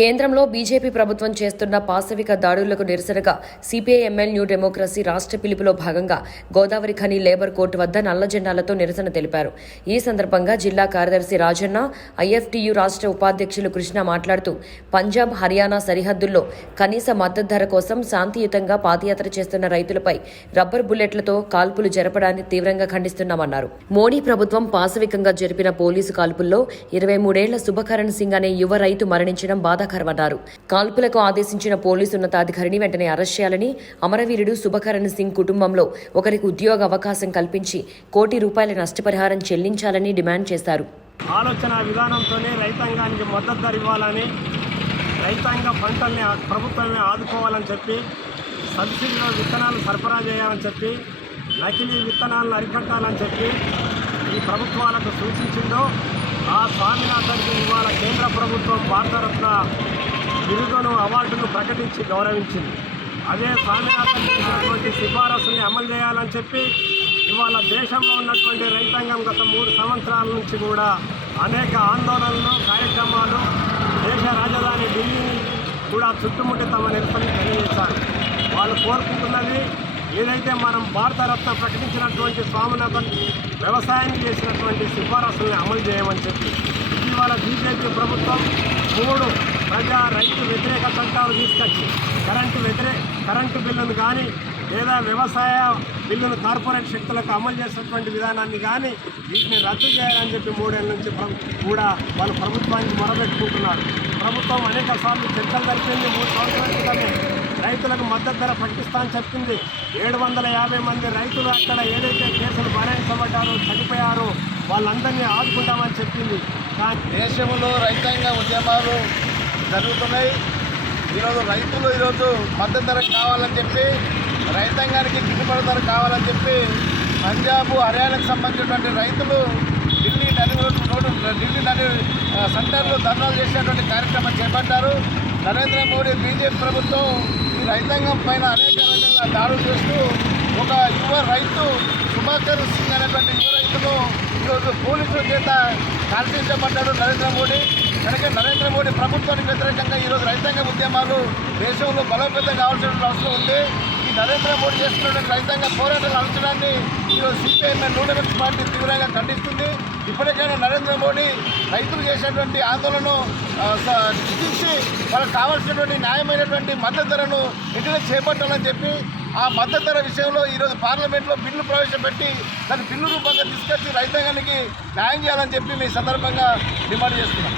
కేంద్రంలో బీజేపీ ప్రభుత్వం చేస్తున్న పాశవిక దాడులకు నిరసనగా సిపిఐఎంఎల్ న్యూ డెమోక్రసీ రాష్ట్ర పిలుపులో భాగంగా గోదావరి ఖని లేబర్ కోర్టు వద్ద నల్ల జెండాలతో నిరసన తెలిపారు. ఈ సందర్భంగా జిల్లా కార్యదర్శి రాజన్న ఐఎఫ్టీయు రాష్ట్ర ఉపాధ్యక్షులు కృష్ణ మాట్లాడుతూ పంజాబ్ హర్యానా సరిహద్దుల్లో కనీస మద్దతు ధర కోసం శాంతియుతంగా పాదయాత్ర చేస్తున్న రైతులపై రబ్బర్ బుల్లెట్లతో కాల్పులు జరపడాన్ని తీవ్రంగా ఖండిస్తున్నామన్నారు. మోడీ ప్రభుత్వం పాశవికంగా జరిపిన పోలీసు కాల్పుల్లో ఇరవై మూడేళ్ళ శుభకరణ్ సింగ్ అనే యువ రైతు మరణించడం బాధ బాధాకరమన్నారు కాల్పులకు ఆదేశించిన పోలీసు ఉన్నతాధికారిని వెంటనే అరెస్ట్ చేయాలని అమరవీరుడు శుభకరణ్ సింగ్ కుటుంబంలో ఒకరికి ఉద్యోగ అవకాశం కల్పించి కోటి రూపాయల నష్టపరిహారం చెల్లించాలని డిమాండ్ చేశారు. ఆలోచన విధానంతోనే రైతాంగానికి మద్దతు ధర ఇవ్వాలని రైతాంగ పంటల్ని ప్రభుత్వమే ఆదుకోవాలని చెప్పి సబ్సిడీలో విత్తనాలు సరఫరా చేయాలని చెప్పి నకిలీ విత్తనాలను అరికట్టాలని చెప్పి ఈ ప్రభుత్వాలకు సూచించిందో ఆ స్వామినాథన్కి ఇవాళ కేంద్ర ప్రభుత్వం భారతరత్న బిరుదును అవార్డును ప్రకటించి గౌరవించింది. అదే స్వామినాథన్ చేసినటువంటి సిఫారసుని అమలు చేయాలని చెప్పి ఇవాళ దేశంలో ఉన్నటువంటి రైతాంగం గత మూడు సంవత్సరాల నుంచి కూడా అనేక ఆందోళనలు కార్యక్రమాలు దేశ రాజధాని ఢిల్లీని కూడా చుట్టుముట్టి తమ నిరసన తెలియజేశారు. వాళ్ళు కోరుకుంటున్నది ఏదైతే మనం భారతరత్న ప్రకటించినటువంటి స్వామినాథన్ వ్యవసాయం చేసినటువంటి సిఫారసుల్ని అమలు చేయమని చెప్పి ఇటీవల బీజేపీ ప్రభుత్వం మూడు ప్రజా రైతు వ్యతిరేక చట్టాలు తీసుకొచ్చి కరెంటు వ్యతిరే కరెంటు బిల్లును కానీ లేదా వ్యవసాయ బిల్లును కార్పొరేట్ శక్తులకు అమలు చేసినటువంటి విధానాన్ని కానీ వీటిని రద్దు చేయాలని చెప్పి మూడేళ్ళ నుంచి కూడా వాళ్ళు ప్రభుత్వానికి మొరబెట్టుకుంటున్నారు ప్రభుత్వం అనేక సార్లు చర్చలు జరిపింది మూడు సంవత్సరాల క్రితమే. రైతులకు మద్దతు ధర ప్రకటిస్తానని చెప్పింది. ఏడు వందల యాభై మంది రైతులు అక్కడ ఏదైతే కేసులు బనాయించబడ్డారో చనిపోయారో వాళ్ళందరినీ ఆదుకుంటామని చెప్పింది. దేశంలో రైతాంగ ఉద్యమాలు జరుగుతున్నాయి. ఈరోజు రైతులు ఈరోజు మద్దతు ధర కావాలని చెప్పి రైతాంగానికి గిట్టుబాటు ధర కావాలని చెప్పి పంజాబ్ హర్యానాకు సంబంధించినటువంటి రైతులు ఢిల్లీ నది రోడ్డు ఢిల్లీ నది సెంటర్లో ధర్నాలు చేసినటువంటి కార్యక్రమం చేపట్టారు. నరేంద్ర మోడీ బీజేపీ ప్రభుత్వం రైతాంగం పైన అనేక రకాల దాడులు చేస్తూ ఒక యువ రైతు సుభాకర్ సింగ్ అనేటువంటి యువ రైతును ఈరోజు పోలీసుల చేత కాల్పించబడ్డాడు నరేంద్ర మోడీ. కనుక నరేంద్ర మోడీ ప్రభుత్వానికి వ్యతిరేకంగా ఈరోజు రైతాంగ ఉద్యమాలు దేశంలో బలోపేతం కావాల్సిన అవసరం ఉంది. ఈ నరేంద్ర మోడీ చేస్తున్న రైతాంగ పోరాటాలు అలచడాన్ని ఈరోజు సిపిఐఎం నూడెనక్స్ పార్టీ తీవ్రంగా ఖండిస్తుంది. ఇప్పటికైనా నరేంద్ర మోడీ రైతులు చేసేటువంటి ఆందోళనను ఆ, గుర్తించి వాళ్ళకి కావాల్సినటువంటి న్యాయమైనటువంటి మద్దతు ధరను వెంటనే చేపట్టాలని చెప్పి ఆ మద్దతు ధర విషయంలో ఈరోజు పార్లమెంట్లో బిల్లు ప్రవేశపెట్టి దాన్ని బిల్లు రూపంగా తీసుకొచ్చి రైతాంగానికి న్యాయం చేయాలని చెప్పి మీ సందర్భంగా డిమాండ్ చేస్తున్నాం.